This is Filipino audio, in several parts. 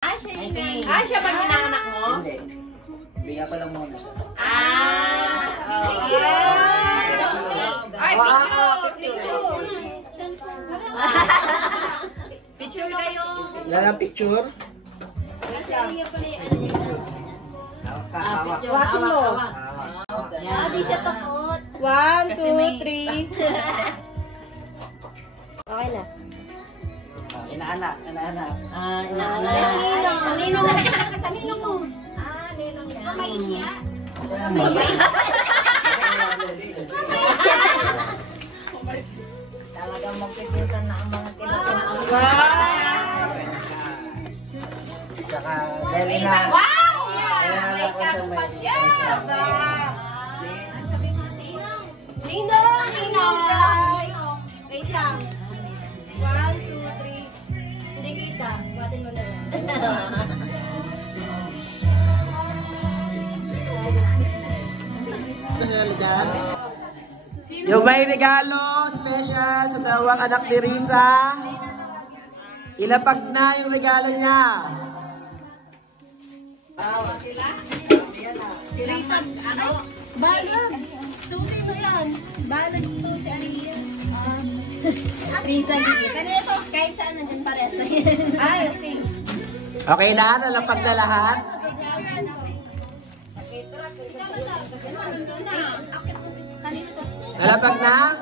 Siya ba ginaanak mo? Hindi. Biga pa lang muna. Ay, picture! Picture kayo. Wala lang picture? Hawakin mo. Di siya takot. 1, 2, 3. Okay na. Inaanak. Inaanak. Ninong. Sa ninong mo. Ninong niya. Kamay niya. Talagang magpipisan na ang mga kinakain. Tsaka, dahil na. Wow! May cast pa siya. Sabi mo, Ninong. Ninong! Wait lang. 1, 2, 3. Hindi kita. Buhatin mo na yan. Yung may regalo, special sa dalawang anak ni Risa. Ilapag na yung regalo niya. Si Risa, ano? Balag. Susi mo yan. Balag to si Ariel. Risa, hindi. Kanina to, kahit saan nandyan parehas na yan. Ay, okay. Okay na? Nalapag na lahat? Nalapag na?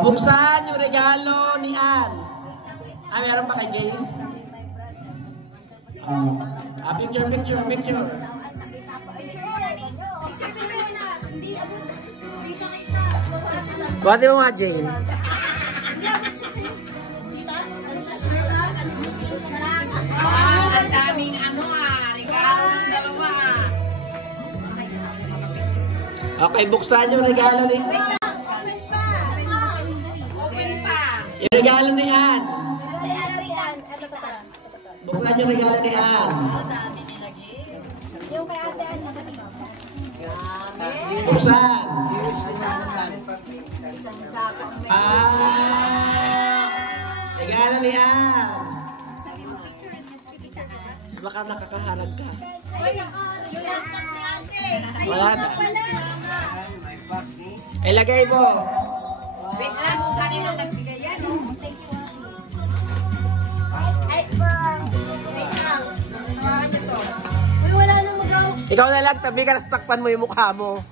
Buksan yung regalo ni Ann. Meron pa kay Gaze? Picture. Buhatin mo nga, Jane. Ang daming regalo ng dalawa. Okay, buksan yung regalo ni Ann. Open pa. Yung regalo ni Ann. Buksan yung regalo ni Ann. Yung kay Ate Ann nakatiba. Buksan. Regalo ni Ann. Baka nakakaharag ka. Wala na. Ilagay mo. Wait lang, kanino nagbigay yan? Wait lang. Uy, wala nang magaw. Ikaw na lang, tabi ka, takpan mo yung mukha mo.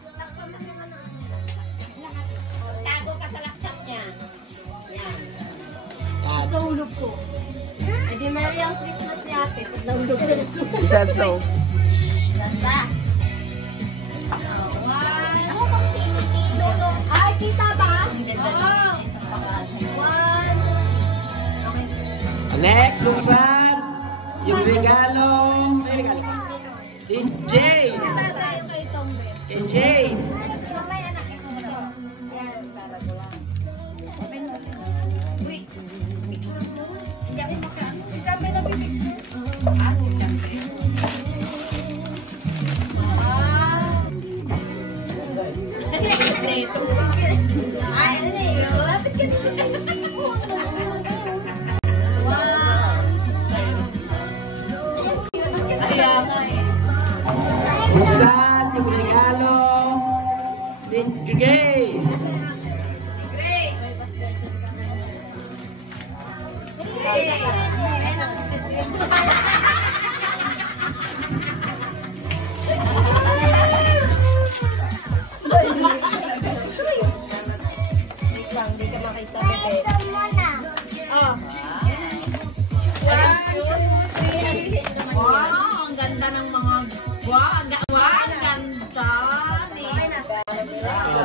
Tago ka sa laptop niya. Yan. Yan. Sa ulo ko. Eh di Merry ang Christmas ni Ate. Isan so. Ganda. Ay, kita ba? Oo. Next, buksan. Yung regalo. May regalo. Si Jane. Kay Jane. Buksan yung regalo ni Grace. Wow, ang ganda ng mga ang ganda ni.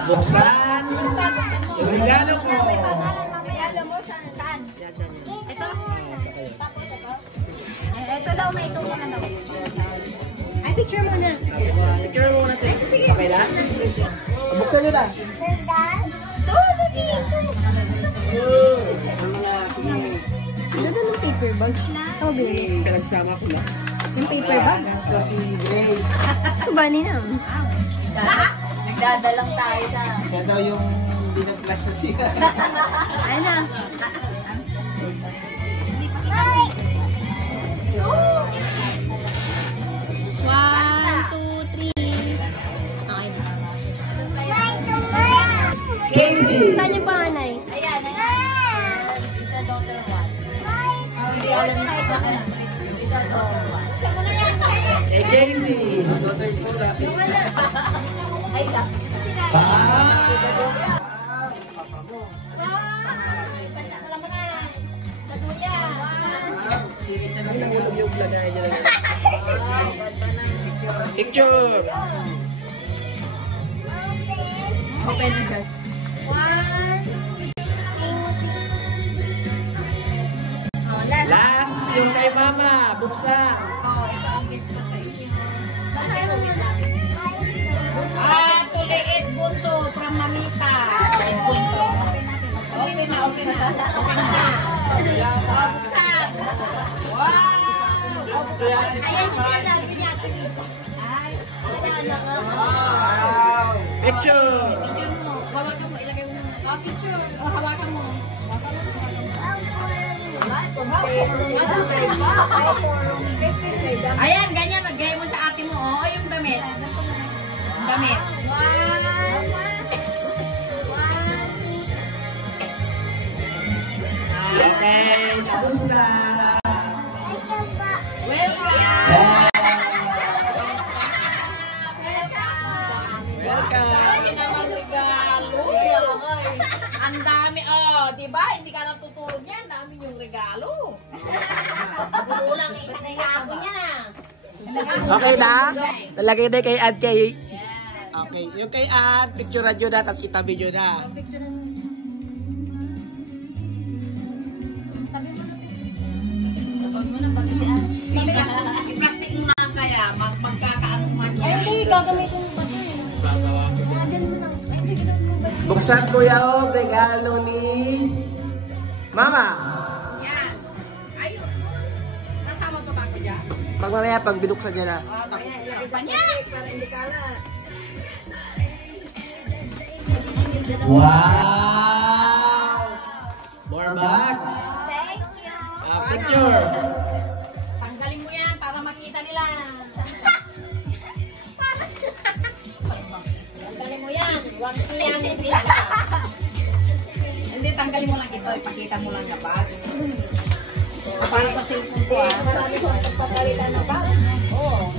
Buksan yung regalo ko. Ito daw, may ito na daw. Ay, picture mo na. Picture mo natin. Okay na? Buksan nyo na. Ganda ng paper bag. Oh, baby. Pinagsama ko na. Yung paper bag? Ito si Grace. Ito ba niya? Nagdadalang tayo na. Siya daw yung dinag-flash na siya. Ay na. Ay! Kay JC. Picture. Open na dyan. Last, yung kay mama. Buksan. Tuliit bunso from Mamita. Bunso. Okay na. Okay na. Buksan. Wow! Picture. Picture mo. Hawakan mo. Ilagay mo. Picture. Hawakan mo. Ayan, ganyan. Maggaya mo sa ate mo. Oo, yung damit. Damit. Okay, tapos na. Welcome! Ang dami, oh, di ba? Hindi ka natutulog yan. Ang dami yung regalo. Kulang isang sako niya na. Okay na? Talagay na kay Ad kay... Okay, yung kay Ad, picture nyo na, tapos itabi nyo na. Plastic mo na kaya, magkakaano man Ay, yan. hindi. Gagamitin mo pa ito eh. Ganun mo lang. Ay, hindi. Ganun mo ba? Buksan ko yung regalo ni... Mama! Yan. Ayun. Nasama pa ba ako dyan? Pagmamaya, pag binuksan niya na. Pa niya. Wow! More bags! Thank you. Picture! Tanggalin mo yan para makita nila. Tanggalin mo yan. Huwag yan. Hindi, tanggalin mo lang ito. Ipakita mo lang na box. Para sa cellphone ko ah. Marami ko pagpapalitan na box. Oh,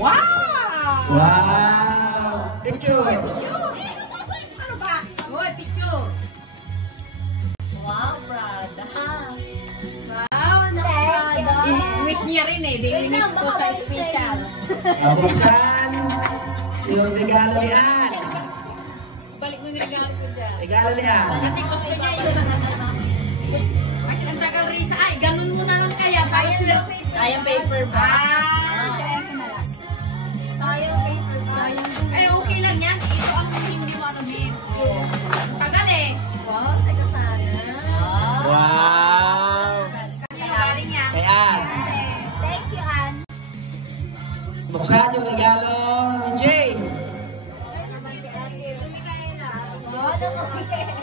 wow! Wow! Picture! Ano ba? Hoy, picture. Wow, Prada. Wow, naka-Prada. Wish niya rin eh. Wish ko sa special. Buksan yung regalo ni Ann. Balik mo yung regalo ko dyan. Regalo ni Ann. Kasi gusto niya yung... Bakit ang tagal Risa? Ay, ganun mo na lang kaya. Sayang paper ba? Ay, okay lang yan. Ito ang hindi mo ano din. Tagal eh. Wow, taga sana. Wow! Kanino galing yan? Kay Ann. Thank you, Ann. Buksan yung regalo ni Jay. Wow, naka-end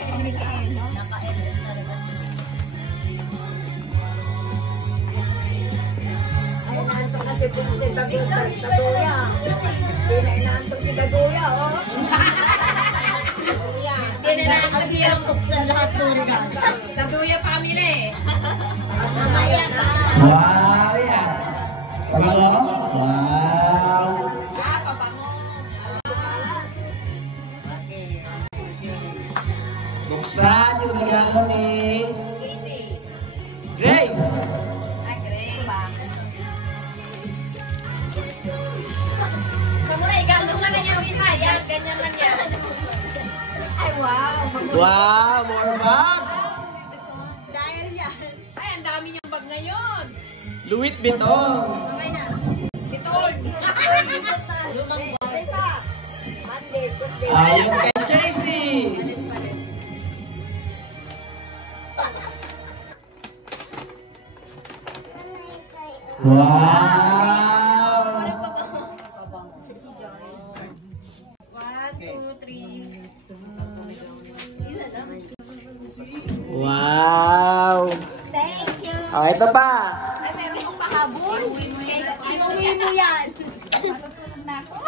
na rin. Hindi na nakakabiyang sa lahat ng regalo. Sa Duya family. Mamaya ka. Wow! Yan. Pabango? Wow! Buksan yung regalo ni Grace. Sa muna, igalo nga na niya Risa. Yan, ganyan lang yan. Ay, wow. Wow! More bag! Dahil yan. Ay, ang dami niyang bag ngayon. Louis Vuitton. Kamay na. Bitol. Lumang box. Ayun kay JC. Wow! 1, 2, 3. Wow! Thank you. Oh, ito pa. Ay, meron akong pahabol. Inuwi mo yan. Matutulog na ako.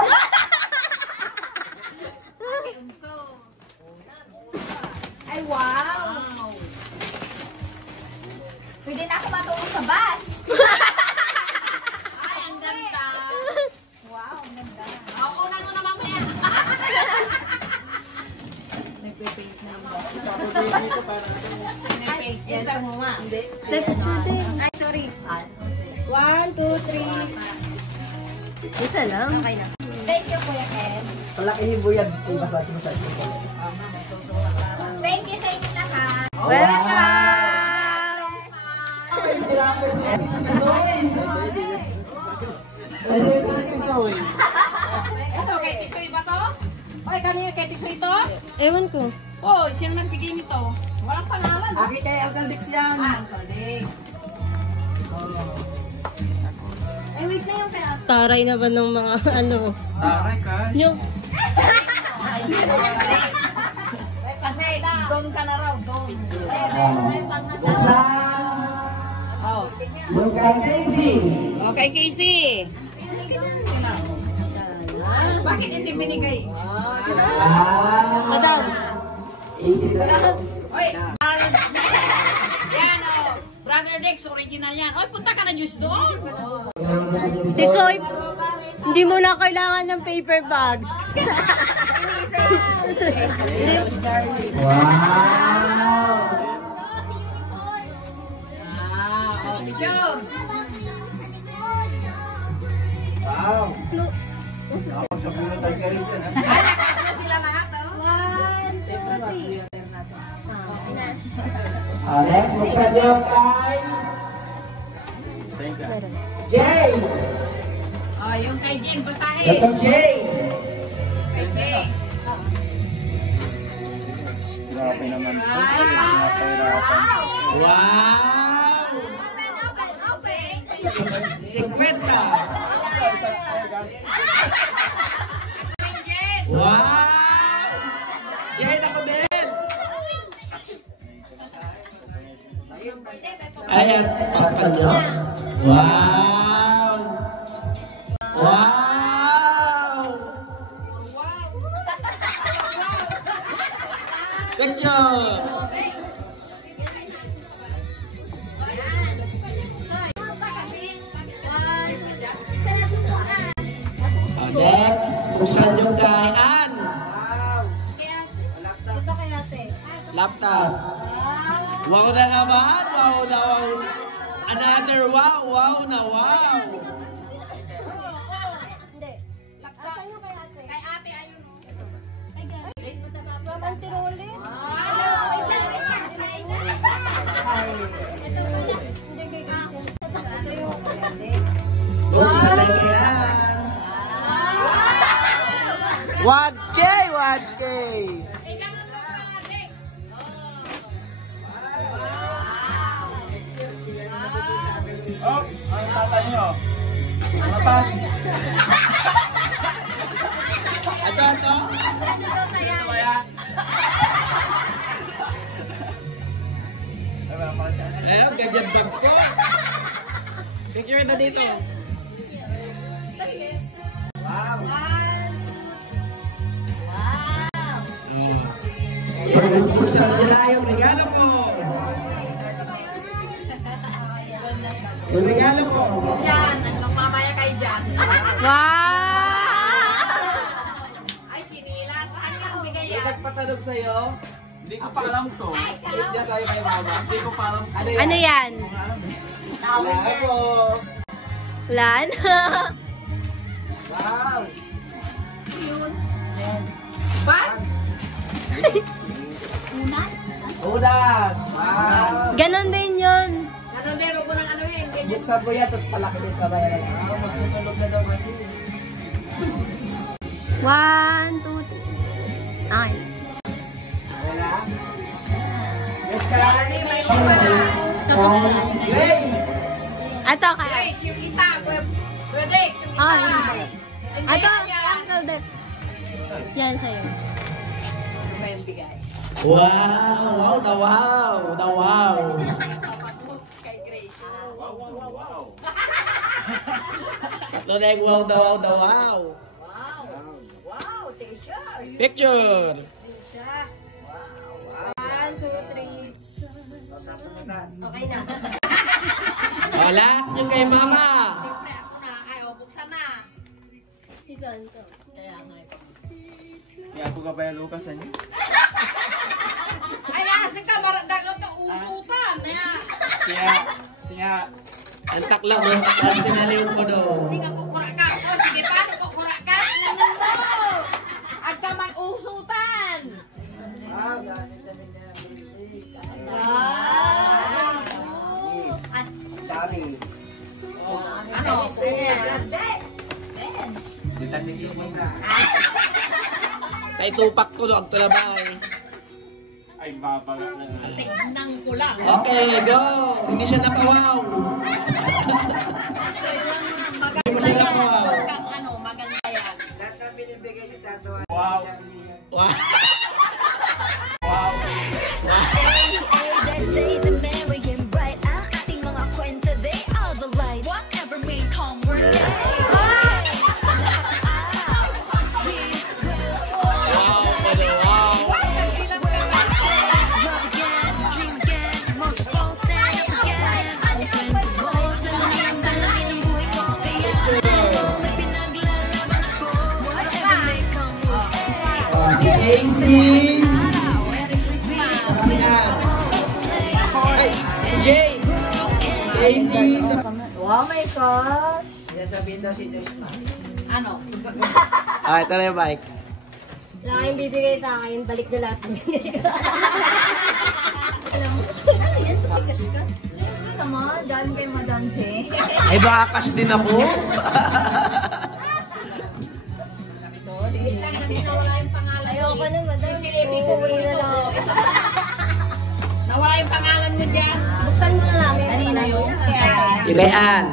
Ay, wow. Pwede na ako matulog sa bus. Isa lang. Okay na. Thank you, Kuya Ken. Palakihin mo yan. Massage. Thank you sa inyo lahat. Ito, kay Tisoy ba to? Oy, kanina kay Tisoy to? Ewan ko. Oh, sino nagbigay nito? Walang pangalan. Aki kay Uncle Dix yan. Uncle Dick. Ay, wait na yung kaya. Taray na ba ng mga ano? Taray ka. Yung Kasi doon ka na raw, doon. Oh. Yung kay Casey. Okay, Casey. Bakit hindi binigay? Madam. Easy na. Oy, yan oh. Brother Dex, original yan. Oy, punta ka na Diyos doon. Tisoy, hindi mo na kailangan ng paper bag. Job. Wow. Ako sa puno tayo ka rin dyan. Ano sila lahat, oh? 1, 2, 3. Next, buksan niyo kay Jay. Oh, yung kay Jane, basahin. Ito Jay. Kay Jane. Grabe naman po. Wow. Pinapahirapan. Wow. Open. 50. Jane. Wow. Jay, ako din. Ayan. Pakpan niyo. Wow. Wow. Good job. Next, buksan yung kayaan. Laptop. Wow na naman. Wow na wow. Another wow. Wow na wow. Asan yung kay ate? Kay ate, ayun. Mantiroli? Buksan na yan. 1K. 1K. Oh, ang tatay niyo. Matas. Ito. Eh, ganyan bag ko. Picture na dito. Wow. Buksan mo na yung regalo ko. Yung regalo ko. Jan, mamaya kay Jan. Ay, chinilas. Ano yung bigay yan? Nagpatanog sa'yo. Hindi ko pa alam to. Diyan tayo kay mama. Hindi ko pa alam. Ano yan? Regalo ko. Lan? Wow. Bag? Ulan. Wow. Ganon din yun. Ano din, huwag ko nang ano yun. Ganyan. Buksan mo yan, tapos palaki din sa bayan. Magtutulog na daw kasi. 1, 2, 3. Nice. Wala. Yes, Ay, may lima na. Grace. Ato ka. Guys, yung isa. Pwede, yung isa. Ah, hindi. Hindi, Ato, yan. Uncle Dex. Yan sa'yo. Ano ba yung bigay? Wow. Wow na wow. Na wow. Kay Grace. Wow. Tatlo na yung wow na wow na wow. Wow, Tisha. Picture. Tisha. 1, 2, 3. Okay na. Oh, last yung kay mama. Siyempre ako na. Ay, buksan na. Isan to. Kaya nga. Si ako ka ba yung Lucas niyo? Ay, kasi ka, maradagot na usutan. Siya. Ang takla mo. Ang sinaliw ko doon. Sige, kukura ka. O, sige pa. Dami. Ano? Kay tupak tulog, tulabay. Ay, babalat na. Tignan ko lang. Okay, go! Hindi siya napawaw. Maganda yan. Huwag kang ano, maganda yan. Wow. Wow. That days are merry and bright. Ang ating mga kwento, they are the light. Whatever may come, we're okay. Sa lahat ng araw, we will always Wow. love again, dream again. Most of all, stand up again. Ang kwento mo, salamin ng buhay ko. Kaya may pinaglalaban ako. Whatever may come, we're okay. Casey! Ay, si Jay! Casey! Wow, my God. Ano? Ah, ito na yung bike. Wala kayong bibigay sa akin, balik na lahat. Ano yan? Sikas-sikas? Ano naman? Dahil kay Madam J. Ay, baka cash din ako. Kasi nawala yung pangalan. Ayoko na, madam. Silipin ko Uuwi na lang ako. Nawala yung pangalan mo dyan. Buksan mo na namin. Kanina yun. Yung kay Ann.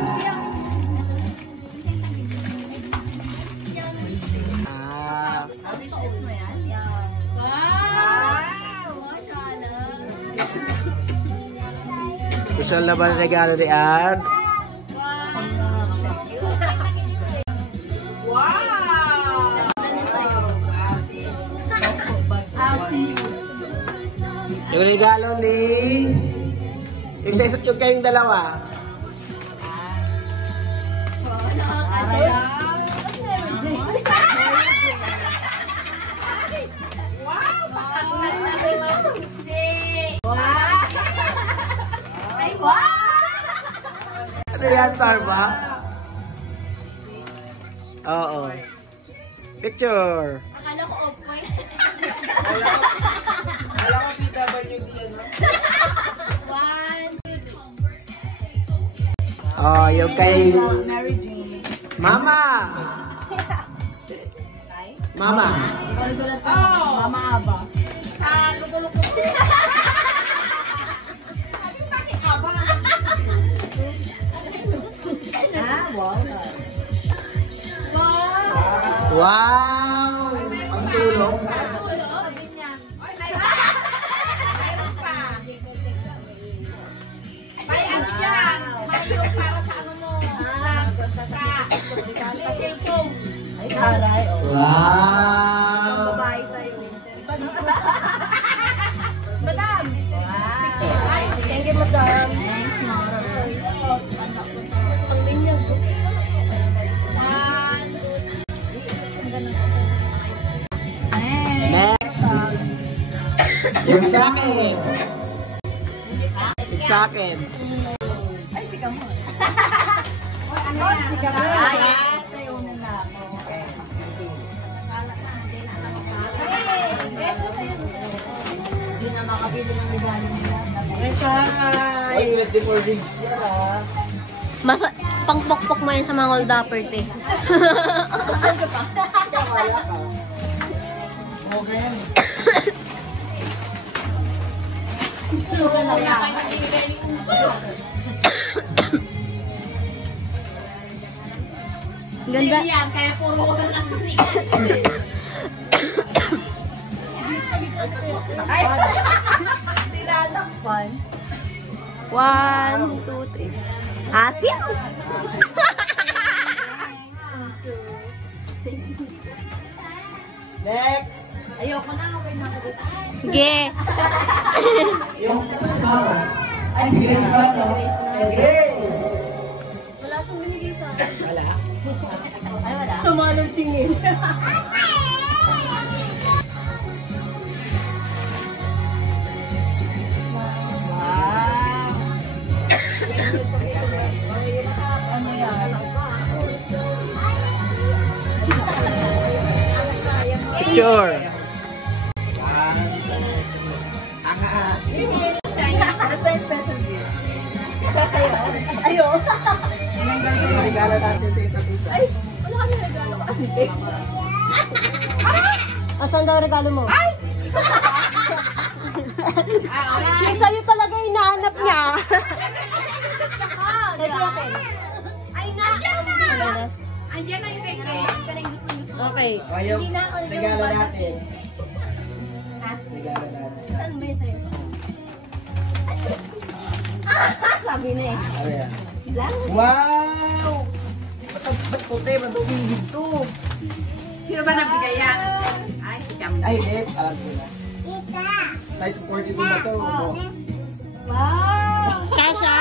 Ah, Wow! Mashallah. social na ba ang regalo ni Ann? Yung regalo ni... Yung sa isa't yung kayong dalawa. Ay, wow! Ano yan, Starbucks? Oo. Picture. Akala ko off-white. Alam ko PWD yan, no? 1, 2, 3. Oh, yung kay... Mama! Mama! Oh! Mama Aba. Sa luko-luko. Bakit aba? Wow! Wow! Ang tulong. Sabi niya. Mayroon pa. May ano yan. Mayroon para sa ano mo. Sa cellphone. Wow! Bye sa'yo. Madam! Thank you, madam. Thanks, Mara. Ang linyag. Next! Yung sa akin. Yung sa akin. Ay, sika mo. Sika mo. Ay, sa'yo na na ako. Ito sa'yo. Hindi na makabili ng regalo nila. Ay, 24 rings yan, ah. Pangpokpok mo yan sa mga hold upper, te. Ganda. Yan, kaya puro ko lang Tinatakpan. 1, 2, 3. Asim! Next! Ayoko na, okay na ako. Sige. Yung mama. Ay, si Grace ba ito? Grace! Wala siyang binigay sa akin. Wala. Ay, wala. Sumalong tingin. Picture. regalo natin sa isa't isa. Ay, wala kami regalo kasi. Asan daw regalo mo? Ay! Sa'yo talaga hinahanap niya. Ay, na! Andiyan na yung cake. Okay. O, yung regalo natin. Regalo natin. Saan ba yun sa'yo? Sabi na eh. Ano yan? Wow! Ba't puti? Matubigid to. Sino ba nagbigay yan? Ay, si Jam. Ay, Dep. Alam ko na. Size 42 ba to? Wow! Tasha?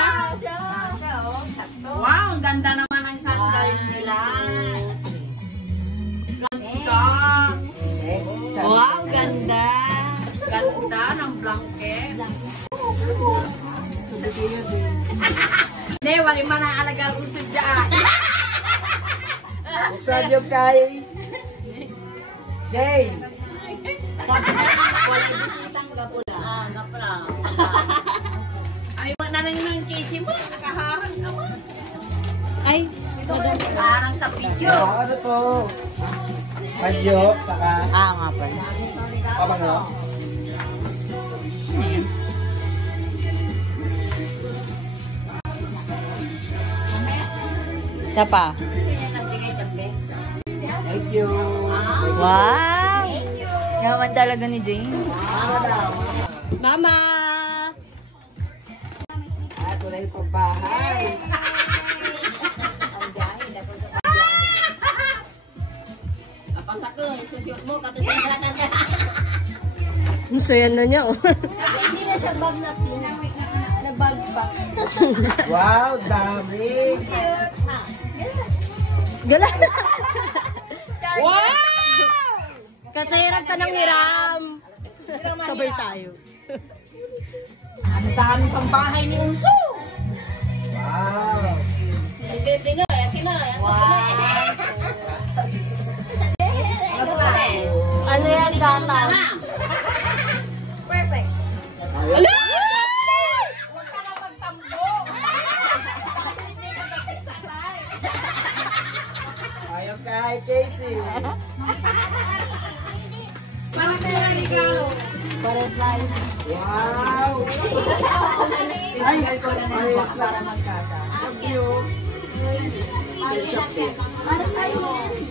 Wow, ang ganda naman ang sandal nila. Ganda. Wow, ganda! Ganda ng blanket. Ne, wali man ang alagal usod dyan. Buksan yung kay Jay. Ay, wala na yung casey mo. Nakaharang naman. Ay, Parang sa video. Ano to? Madyo, saka nga pala. pabango. Isa pa. Thank you. Wow! Yaman talaga ni Jane. Mama! At wala yung pagbahay. Kapasak ko, isusyot mo, katusin ka. Gusto yan na niya, oh. Kasi hindi na siya bag na pin. Na bag pa. Wow, dami. Gala. Wow! Kasi hirap ka ng hiram. Sabay tayo. Ang dami pang bahay ni Unso. Wow. Pinoy, Pinoy. Ano yan, data? Perfect. Ala! Huwag ka na magtambo. Hindi ka kapit-satay. Ayaw kay Casey. Parang kaya regalo. Wow. Ay, ayos lang. Thank you.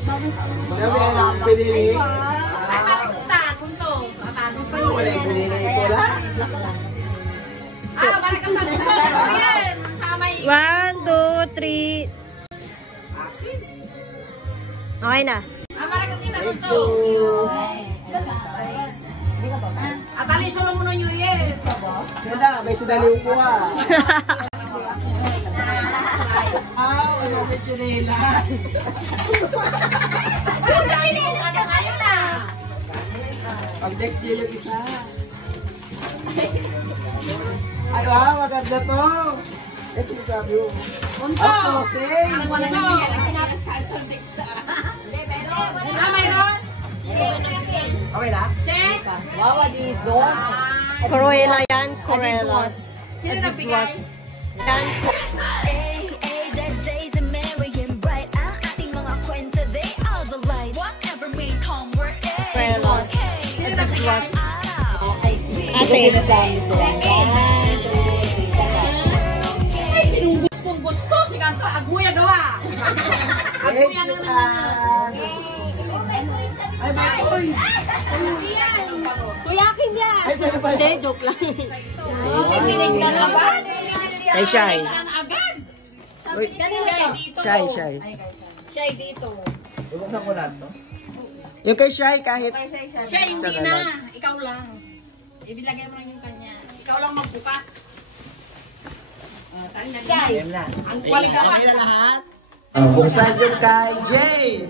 Dami ang pinili. Ay, parang punta. Kunto. Atado pa Wala yung pinili ko lang. parang kang punto. Ayan. Sama yung... 1, 2, 3. Okay na. Parang kang tita Thank Kunto. you. Atali, solo mo New Year. Ganda, may sudaliw ko ah. Ano may sinila? Ano kayo na? Pag-text nyo yung isa. Ay, wow, maganda to. Ito yung sabi mo. Kunto. Okay. Kunto. Mayroon? Okay na? Set? Cruella yan, Cruella. Sino nagbigay? Ay, the days are merry and bright. Ang ating mga kwento, they are the light. Whatever may come, we're Cruella. okay. Sa araw. Ate. Kung gusto, si Kanto, aguya gawa. Aguya na naman. Ay, bakoy. Kuyakin yan! Ay, sa'yo pa Hindi, yun. joke lang. Kinig ka na ba? Kay Shai. Ka na agad. Uy, Shy dito. Shai. Shy dito. Bubuksan ko na to. Yung kay Shai, kahit... Siya hindi na. Ikaw lang. Ibilagay mo lang yung kanya. Ikaw lang magbukas. Shy. Ayan na. Ang kwaligawan. Buksan yung kay Jane.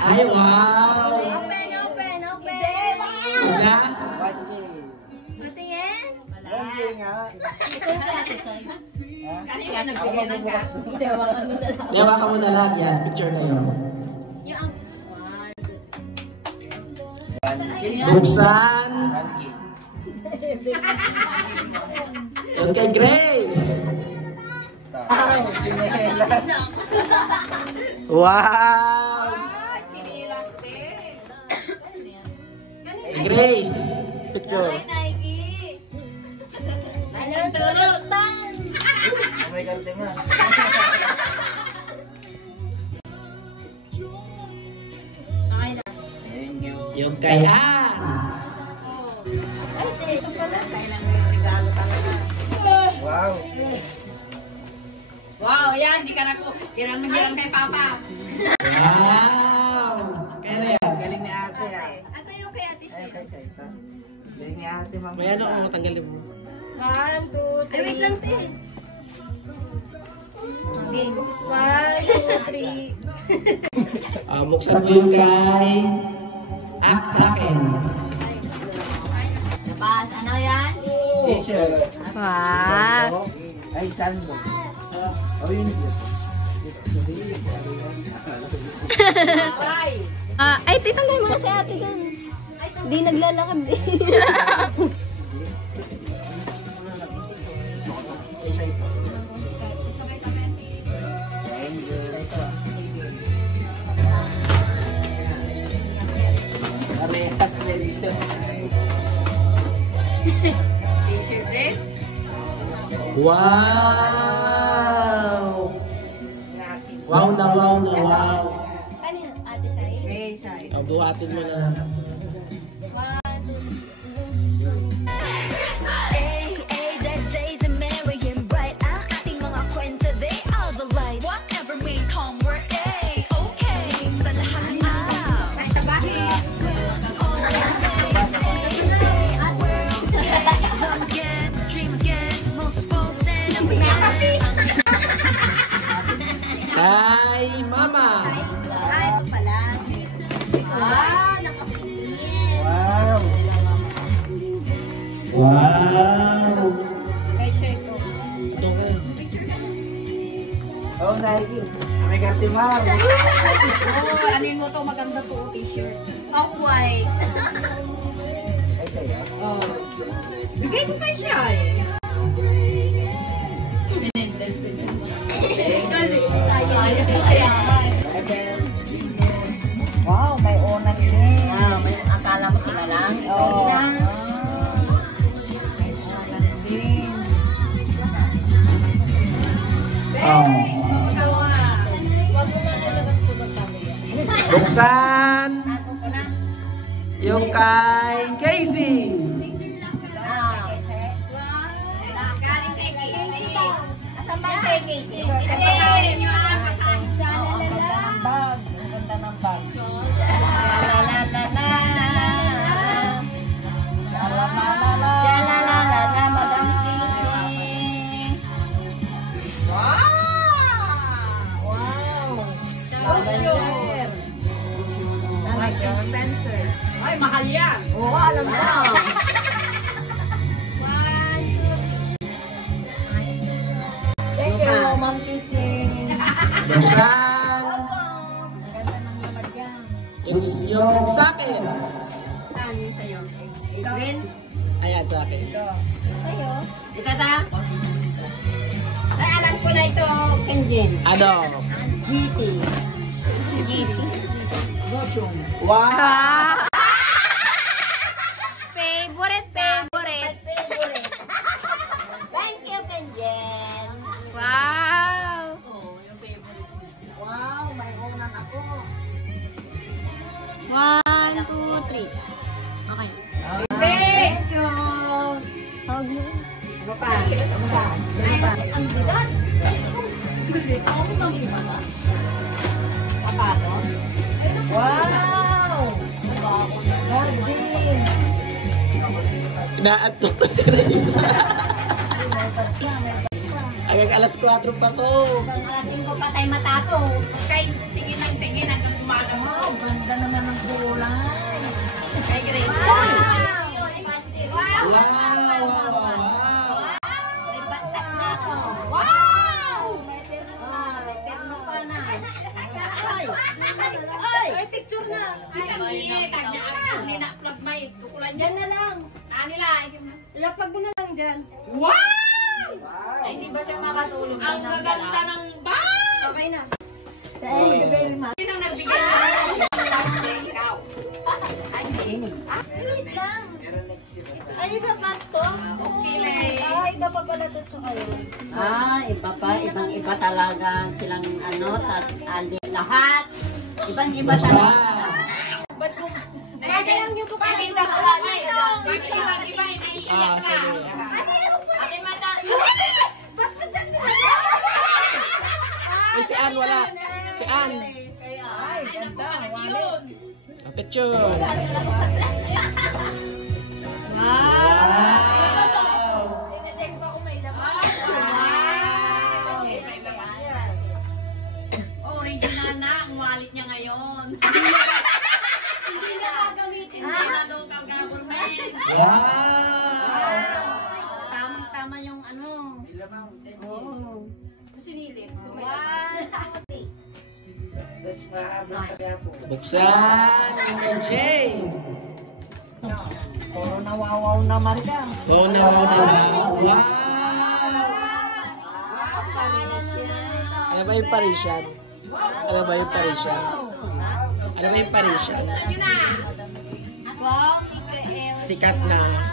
Ay, wow. Open. Wala? Patingin? Okay nga. Kanina nagbigay ng gas. Yawa ka muna lang yan. Picture kayo. Yung Buksan. Yung kay Grace. Wow! Ay, kinilas din. Grace, picture. Nike. Anong tulog? May kante nga. Yung kay Ann. Wow. Wow, yan, di ka na ko. Hirang kay Papa. Wow! Kaya na yan. Galing ni ate ah. Asa yung kay Ate Ay, Shay? kay Shaita. Galing ni ate, ma'am. May ano, tanggalin mo. 1, 2, Ay, wait lang, te. Game. 1, 2, 3. Buksan mo yung kay Ak sa akin. Labas. Ano yan? T-shirt. Wow. Ay, sando. Oh, yun yun. Ay! Ay, titanggal mo na si ate yan. Hindi naglalakad eh. Parehas na siya. T-shirt din. Wow! Wow na wow na wow. Kanina, Ate Shay? Okay, Shay. Buhatin mo na. 1, 2, Ay, ay, that day's a merry and bright. Ang ating mga kwento, they are the light. Whatever may come, we're A, okay. Sa lahat ng araw. Ay, tabahin. Love again, dream again, most of all, stand up again. Kay Mama. Ah, ito pala. Ah, nakapitin. Wow. Wow! Kay Shay ko. Oh, Nike. May kante, ma'am. Oh, anin mo to, maganda to, T-shirt. Off-white. Ay, kaya. Oh. Bigay ko kay Shay. Wow, may una din. Ah, may akala mo sila lang. Ikaw lang. Ikaw ah. Huwag mo na ilabas ko doon kami. Buksan Ako ko na. yung kay Casey. Ah. Galing kay Casey. Asan ba kay Casey? Ay, nyo ah, basahin siya. Ang ganda ng bag. Ang ganda ng bag. La la la la. La la la la, Madam Casey. Wow! Lotion. Spencer. Ay, mahal yan. Oo, alam mo. Thank you, Ma'am Casey. Buksan Ang ganda ng lalagyan. yung sa akin. Saan yun sa'yo? Green? Ayan, sa akin. Sa'yo? Ito ta? Ay, alam ko na ito, Kenjin. Ano? GT. GT. Lotion. Wow! Favorite. Thank you, Kenjin. Wow. Wow, may unan ako. 1, 2, 3. Okay. Thank you. Ano pa? Ano pa? Ano pa? Ang bigat. Sapatos? Wow! Virgin! Inaatok ko si Grace. Hanggang alas 4 pa to. Hanggang alas 5 pa tayo matapos. Kay tingin ng tingin hanggang umaga mo. Ganda naman ng kulay. Kay Grace. Wow! Wow! May batak na ako. Wow! May terno na. May terno pa na. Ay! Ay! Ay, picture na. Ay, na-plug may tukulan Yan na lang. nila. Lapag mo na lang dyan. Wow! Ay, hindi ba siya makatulog? Ang gaganda ng bag! Okay na. Thank you very much. Sino nagbigay ng ikaw? Ay, sige. Wait lang. Ay, iba ba ito? Okay. Iba pa pala ito ngayon. Iba pa. Ibang-iba talaga silang lahat. Ibang-iba talaga. Ba't kung... Kaya lang yung Pakita ko lang ito. Iba, hindi iiyak na. Ate Mata. Ba't ba dyan Eh, si Ann wala. Si Ann. Ay, ganda. Yun. Picture. Tingnan ko kung may laman. Original na ang wallet niya ngayon. Hindi na gagamitin niya na local government. Tamang-tama yung ano. Oo. Sinilip. Buksan. MJ. Puro nawawaw na marga. Oh, no. Wow. Ano ba yung Parisian? Ano ba yung Parisian? Ano ba yung Parisian? Wow, Mikael. Sikat na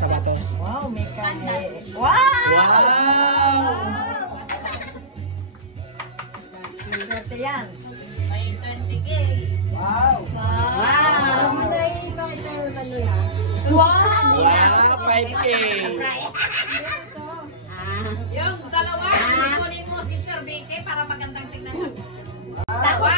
sabato. Wow, may kami. Wow! Wow! Swerte yan. May 20K. Wow! Wow. Wow. Wow, 5K. Yung dalawa, kunin mo, Sister Vicky, para magandang tignan. Tapos,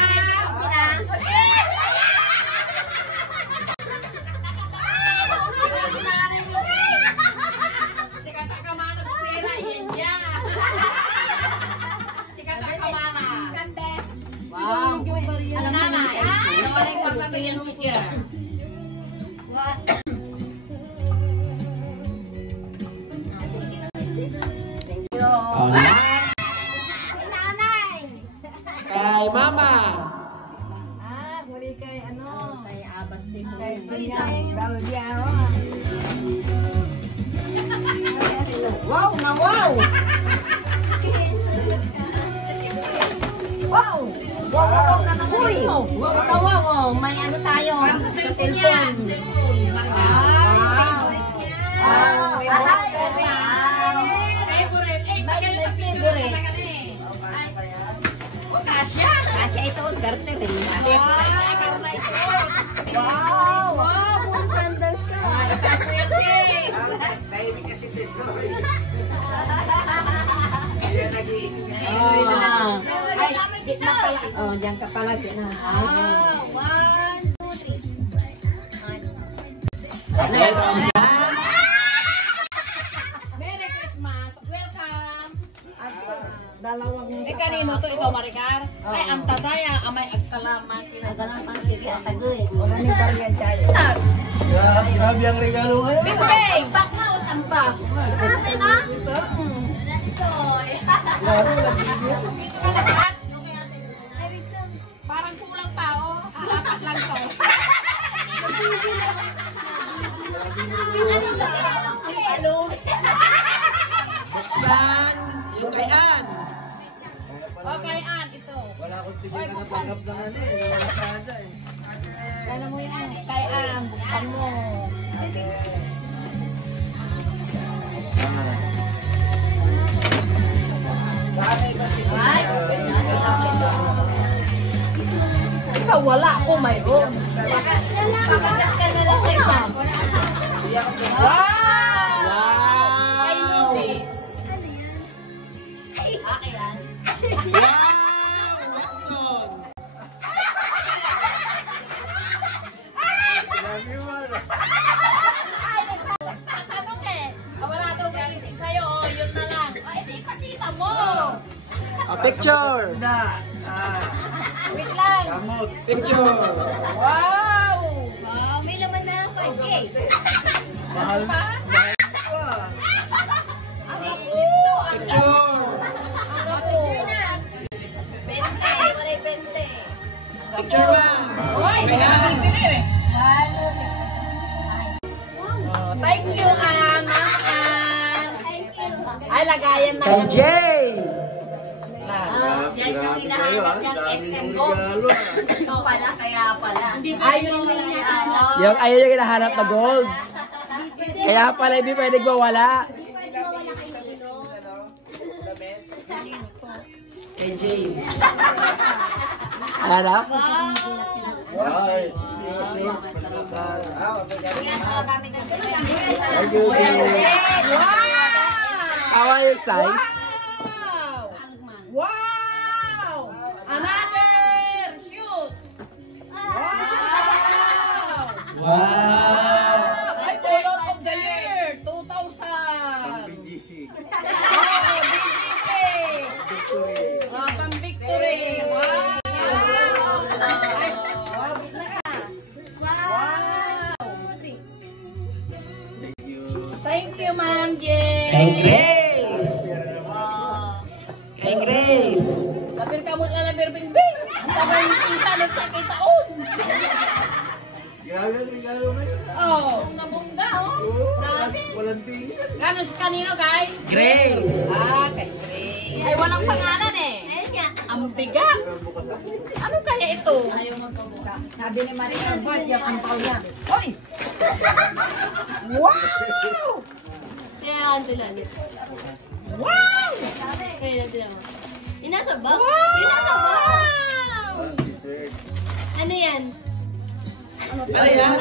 sikat ang kamana ng pera, yan yan. Sikat ang kamana. Wow! Ano nanay? Nawaling kwarta to yan, teacher. Thank you. Kay Mama. Huli kay ano? Kay Abas din. Kay Daldiaro. Wow, na wow! Wow! Wow na naman. Uy! Wow na wow. May ano tayo? Sa cellphone yan. Wow! Favorite. May favorite. Kasya. Kasya ito. Garter eh. Wow. Wow, kung sandals ka. Lakas mo yan, sis. Diyan ka pala. Wow. 1, 2, 3. Merry Christmas. Welcome. Dalawang kanino to ikaw, Maricar? Ay, ang tataya, amay agkalaman. Agkalaman, sige, atagoy. Wala ni Barian tayo. Grabe ang regalo ngayon. Bibig! Bak na o sampak? Grabe na? Dito ka lahat? Parang kulang pa, oh. Dapat lang to. Buksan. Yung kay Ann. Okay, Ann, ito. Wala akong tigil na napanggap ng ano eh. Wala sana eh. Gano'n mo yan. Kay Ann, buksan mo. Ikaw wala ako mayroon. Wow! I know this. Wow! Watson. Tanong eh. Wala daw maisip sa'yo. Oh, yun na lang. Ay, di pakita mo. Picture. Wait lang. Kamot. Picture. Wow! Wow, may laman na 5K. Mahal. Ang gapo! Picture. Ang gapo! 20, walay 20. Picture ba? Uy! Bibili eh! Thank you, Ann! Ma'am Ann! Sikat yung SM Gold. Regalo ah. Ito pala, kaya pala. Ayos mo na yan. Yung ayun yung hinahanap na gold. Kaya pala hindi pwedeng mawala. Kay James. Hanap? Ay. Thank you, James. How are your size? Wow! Wow! Another shoot! Wow! Wow! Ay, color of the year! 2000! BGC. Oh, BGC! Pang victory! Wow! Ay, wow! Thank you. Thank you, Ma'am Jane! Kay Grace. Kay Grace. Labir kamot na labir bingbing! Ang tama yung pinsan at sa taon! Grabe ang regalo mo yun. Oh, bongga, oh! Grabe! Walang tingin. Gano'n si kanino, kay? Grace. Ah, kay Grace. Ay, walang pangalan eh. Ayun nga. Ang bigat. Ano kaya ito? Ayaw magpabuka. Sabi ni Maria, what yung ang niya? Hoy! Wow! Kaya ang sila. Wow! Kaya sila mo. Inasabak? Wow! Inasabak! Dessert. Ano yan? Ano yan?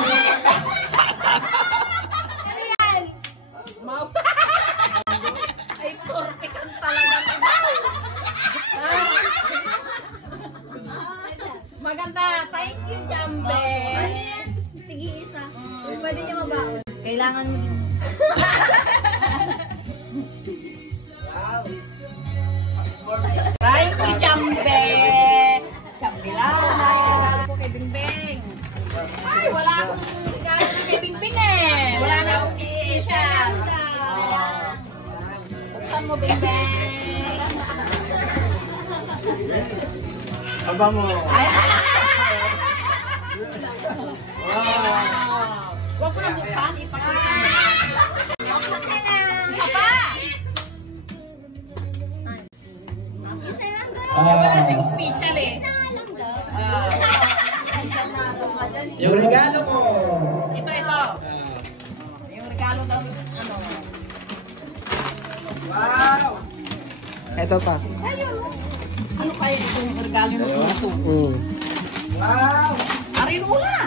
Ano yan? Mau. Ay, kortikan talaga naman. Ah. Maganda. Thank you, Jambe. Ano yan? Sige, isa. Pwede niya mabaon. Kailangan mo din. Thank you, Jambe. Jambe lang. Ay, regalo ko kay Bingbing. Ay, wala akong regalo kay Bingbing eh. Wala na akong special. Buksan mo, Bingbing. Aba mo. Ay, Wow. Huwag mo na buksan. Ipakita mo. Isa na. Isa pa. Isa lang daw. Wala siyang special eh. Isa nga lang daw. Ah, Ayan na ako ka dyan. Yung regalo ko. ito. Yung regalo daw, ano. Ito pa. Ano kaya itong regalo mo? Arinula!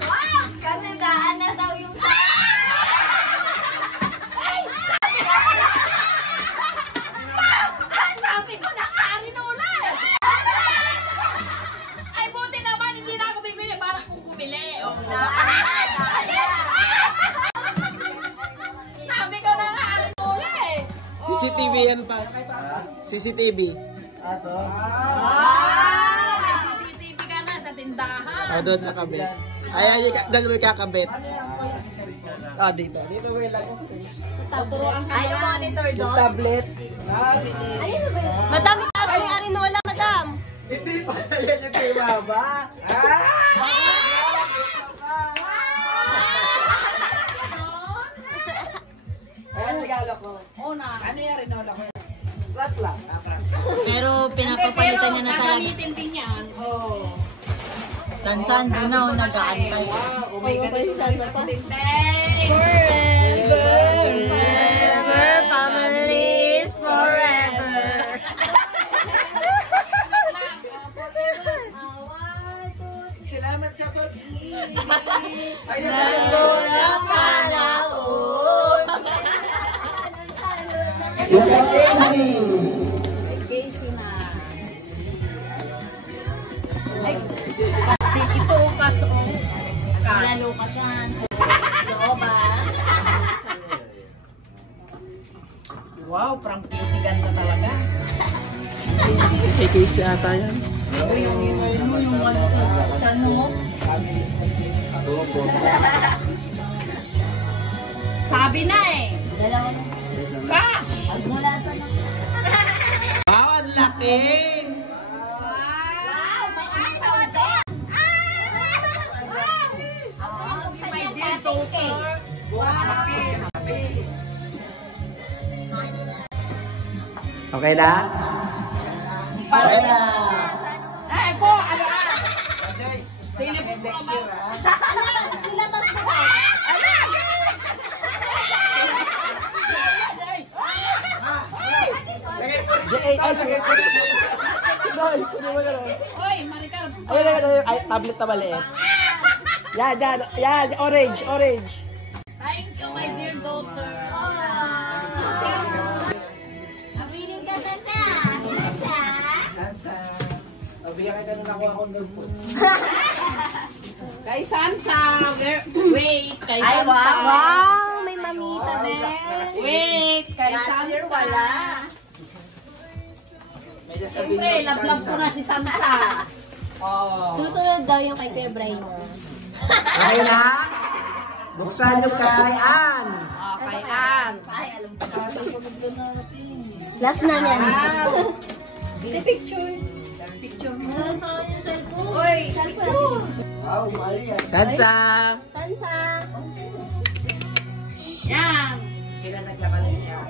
Wow! Kanandaan na daw yung Sabi ko na nga, arinula! Ay, buti naman, hindi na ako bibili para kung bumili. Oh. Sabi ko na nga, arinula eh. Oh. CCTV yan pa. CCTV. Aso. Ah, may CCTV ka na sa tindahan. O, doon sa kabit. Ay, doon mo kakabit. Ah, dito. Dito mo yung lago. Tuturuan ka Ay, yung yan. monitor Yung doon. tablet. Madam, itaas mo yung arinola, madam. Hindi pa yan yung kay Mama. Ayan, regalo ko. Oo na. Ano yung rinola ko? Flat lang. Pero Pinapapalitan niya na talaga. Gagamitin din yan. Oo. Dansan, doon na ako nag-aantay. Wow, oh my God. Forever, families, forever. Salamat sa pag-ibig. Ay, Walang panahon. yung Casey. Casey na. Ay, kasi ito kaso. Lalo ka dyan. Looba. Wow, prank Casey ganda talaga. Kay Casey ata yan. Sabi na eh. Dalawa na. Cash! Mula pa na. Wow, ang laki! Wow! May iPhone din! My dear daughter. Okay na? Para na. Ay, ako, ano ah? Silip mo ba? Ilabas ko ba? Hoy, Maricar. Ay, tablet na maliit. Yan, orange. Thank you, my dear daughter. Abiling ka Sansa. Sansa. Bigyan ka ganun ako akong notebook. Kay Sansa. Wait, kay Ay, Sansa. wow. May mamita din. Wait, kay Last Sansa. year wala. Siyempre, love ko na si Sansa. Oh. Susunod daw yung kay Kuya Brian. Okay na? Buksan yung kay Ann. Kay Ann. Ay, alam ko. Last na yan. The picture. Uy, cellphone. Sansa. Sansa. Yan. Sila naglaban niya.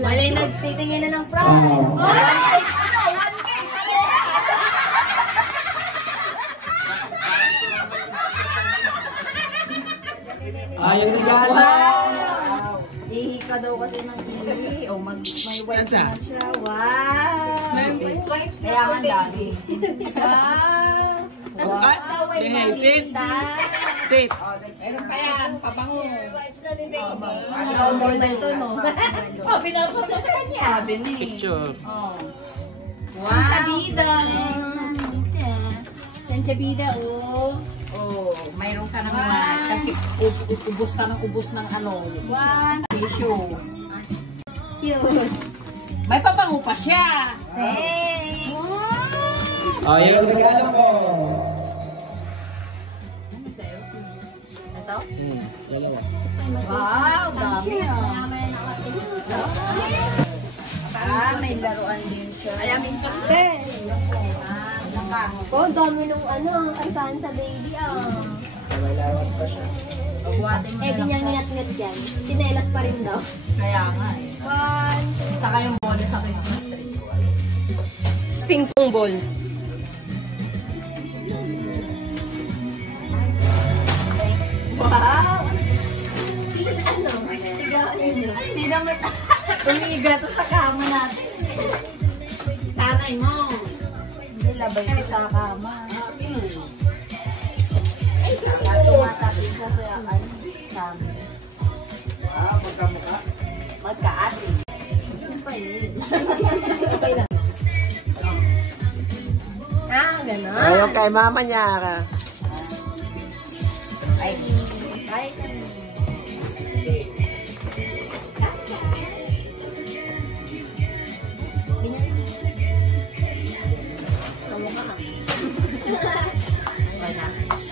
Wala yung nagtitingin na ng prize. Ayun regalo. Ihi ka daw kasi ng ihi. O may wife na siya. Wow. Kaya nga dami. Sit. Meron pa yan. Pabango. Normal to, no? Oh, pinapot ko sa kanya. Sabi ni. Picture. Oh. Wow. Sabida. Sabida, oh. Oh, mayroon ka ng kasi ubos ka ng ano. Tissue. Cute. May pabango pa siya. Hey. Oh, yung regalo ko. Ito? Dalawa. Wow, dami ah. May laruan din siya. Ay, amin ka. Oh, dami nung ano, kay Sansa baby May lawas pa siya. Eh, di niya nginat-ngat yan. Sinelas pa rin daw. Kaya nga eh. One. Saka yung mole sa Christmas tree. Ping pong ball. Wow! Ano? Tigaan nyo. Sino mo tumiga to sa kama natin? Sanay mo. Hindi labay ko sa kama. Saka tumatabi siya sa ano, kama. Magkamukha. Magkaati. Ano pa yun? Gano'n. Ayun kay mama niya. Ay, ay.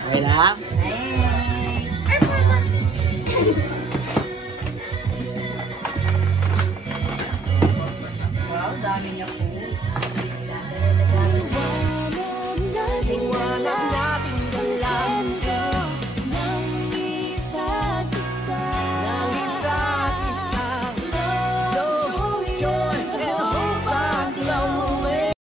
Okay na? Wow, dami niya po. Wala